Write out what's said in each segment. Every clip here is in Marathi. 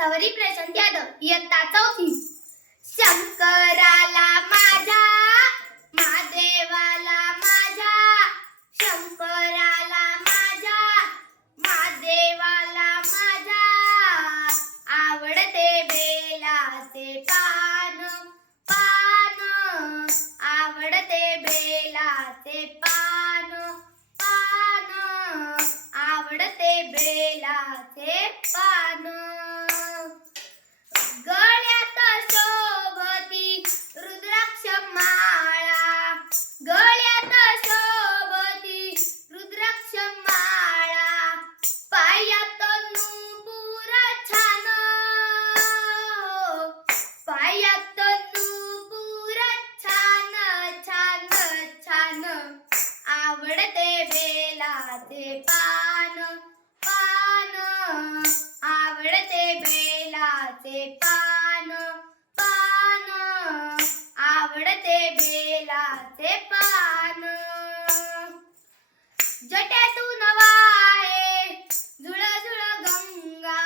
सवरी प्रशांत यादव, इयत्ता 4थी. शंकराला माझ्या, महादेवाला माझ्या, शंकराला माझ्या, महादेवाला माझ्या, आवडते बेलाचे पान, पान, आवडते बेलाचे पान, पान, आवडते बेलाचे पान. गळ्यात शोभती रुद्राक्ष माळा, गळ्यात शोभती रुद्राक्ष माळा, पायात नूपुर छान, पायात नूपुर छान, छान, छान, आवडते बेलाचे पान, पान, आवडते बेलाचे पान, पान, आवडते बेलाचे पान. जटेतून वाहे झुळझुळ गंगा,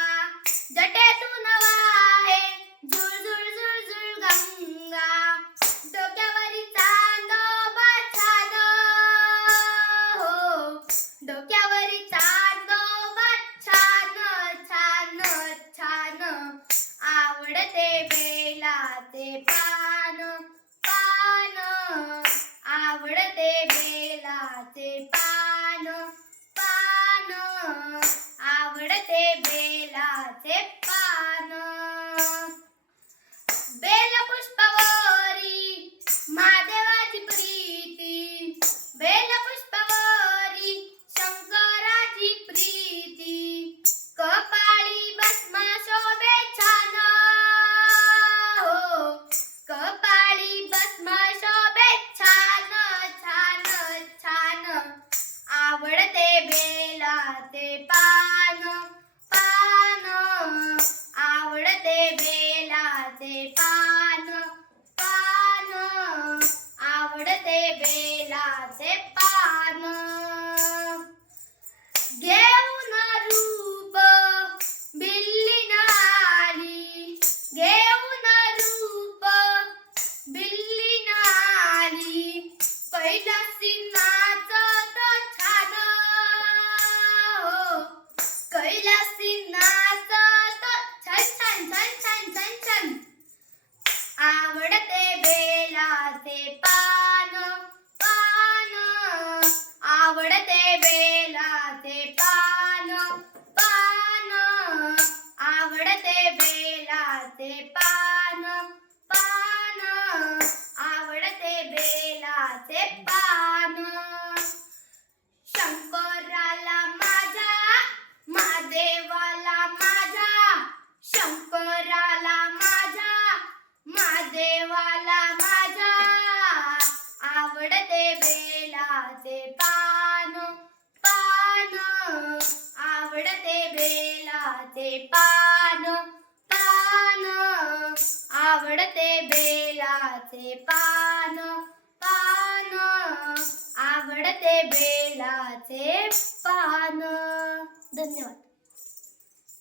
जटेतून वाहे झुळझुळ झुळझुळ गंगा, डोक्यावरी चांदोबा छान, हो, डोक्यावरी चांदोबा छान, छान, छान, आवडते बेलाचे पान, पान, आवडते बेलाचे पान, पान, आवडते बेलाचे पान. बेलपुष्पावरी महादेवाची प्रीती, बेलपुष्पावरी शंकराची प्रीती, कपाळी भस्म शोभे छान, हो, कपाळी भस्म शोभे छान, छान, छान, आवडते बेलाचे पान, पान, आवडते बेलाचे पान, पान, आवडते बेलाचे पान. घेऊन रूप बिल्लीन आली, घेऊन रूप बिल्लीन आली, कैलासी नाचत छान, हो, कैलासी नाचत छान, छान, छान, छान, छान, छान, आवडते बेलाचे पान, पान, आवडते बेलाचे पान, पान, आवडते बेलाचे पान, पान, आवडते बेलाचे पान. शंकराला माझ्या, महादेवाला माझ्या, शंकराला माझ्या, महादेवाला माझ्या, आवडते बेलाचे पान, पान, आवडते बेलाचे पान, पान, आवडते बेलाचे पान, पान, आवडते बेलाचे पान. धन्यवाद.